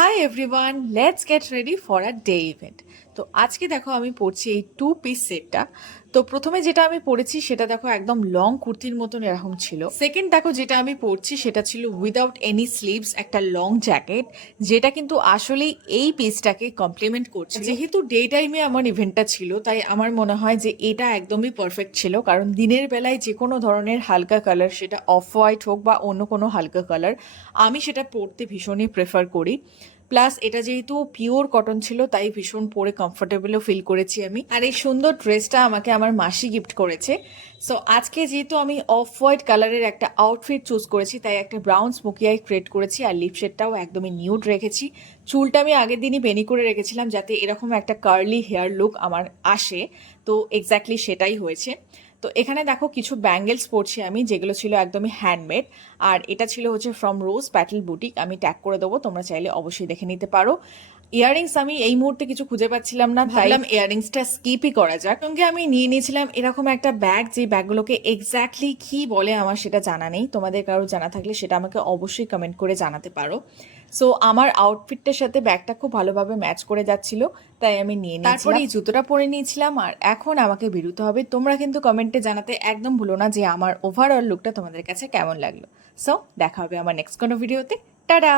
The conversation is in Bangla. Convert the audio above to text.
Hi everyone, let's get ready for a day event. তো আজকে দেখো আমি পরছি এই 2 পিস সেটটা। তো প্রথমে যেটা আমি পরেছি সেটা দেখো একদম লং কুর্তির মতন এরকম ছিল। সেকেন্ড দেখো যেটা আমি পরছি সেটা ছিল উইদাউট এনি স্লিভস, একটা লং জ্যাকেট, যেটা কিন্তু আসলেই এই পিসটাকে কমপ্লিমেন্ট করছে। যেহেতু ডে টাইমে আমার ইভেন্টটা ছিল, তাই আমার মনে হয় যে এটা একদমই পারফেক্ট ছিল, কারণ দিনের বেলায় যে কোনো ধরনের হালকা কালার, সেটা অফ হোয়াইট হোক বা অন্য কোনো হালকা কালার, আমি সেটা পরতে ভীষণই প্রেফার করি। প্লাস এটা যেহেতু পিওর কটন ছিল, তাই ভীষণ পরে কমফোর্টেবলও ফিল করেছি আমি। আর এই সুন্দর ড্রেসটা আমাকে আমার মাসি গিফট করেছে। সো আজকে যেহেতু আমি অফ হোয়াইট কালারের একটা আউটফিট চুজ করেছি, তাই একটা ব্রাউন স্মোকি আই ক্রিয়েট করেছি, আর লিপ শেডটাও একদমই নিউড রেখেছি। চুলটা আমি আগের দিনই বেনি করে রেখেছিলাম যাতে এরকম একটা কার্লি হেয়ার লুক আমার আসে। তো এক্স্যাক্টলি সেটাই হয়েছে। তো এখানে দেখো কিছু ব্যাঙ্গেলস পরছি আমি, যেগুলো ছিল একদমই হ্যান্ডমেড। আর এটা ছিল হচ্ছে ফ্রম রোজ প্যাটেল বুটিক, আমি ট্যাগ করে দেবো, তোমরা চাইলে অবশ্যই দেখে নিতে পারো। ইয়াররিংস আমি এই মুহূর্তে কিছু খুঁজে পাচ্ছিলাম না, ভাবলাম ইয়াররিংসটা স্কিপই করা যাক। সঙ্গে আমি নিয়ে নিয়েছিলাম এরকম একটা ব্যাগ, যে ব্যাগগুলোকে এক্স্যাক্টলি কি বলে আমার সেটা জানা নেই। তোমাদের কারো জানা থাকলে সেটা আমাকে অবশ্যই কমেন্ট করে জানাতে পারো। সো আমার আউটফিটটার সাথে ব্যাগটা খুব ভালোভাবে ম্যাচ করে যাচ্ছিল, তাই আমি নিয়ে নিয়েছিলাম। তারপরে এই জুতোটা পরে নিয়েছিলাম, আর এখন আমাকে বেরোতে হবে। তোমরা কিন্তু কমেন্টে জানাতে একদম ভুলো না যে আমার ওভারঅল লুকটা তোমাদের কাছে কেমন লাগলো। সো দেখা হবে আমার নেক্সট কোনো ভিডিওতে। টাটা।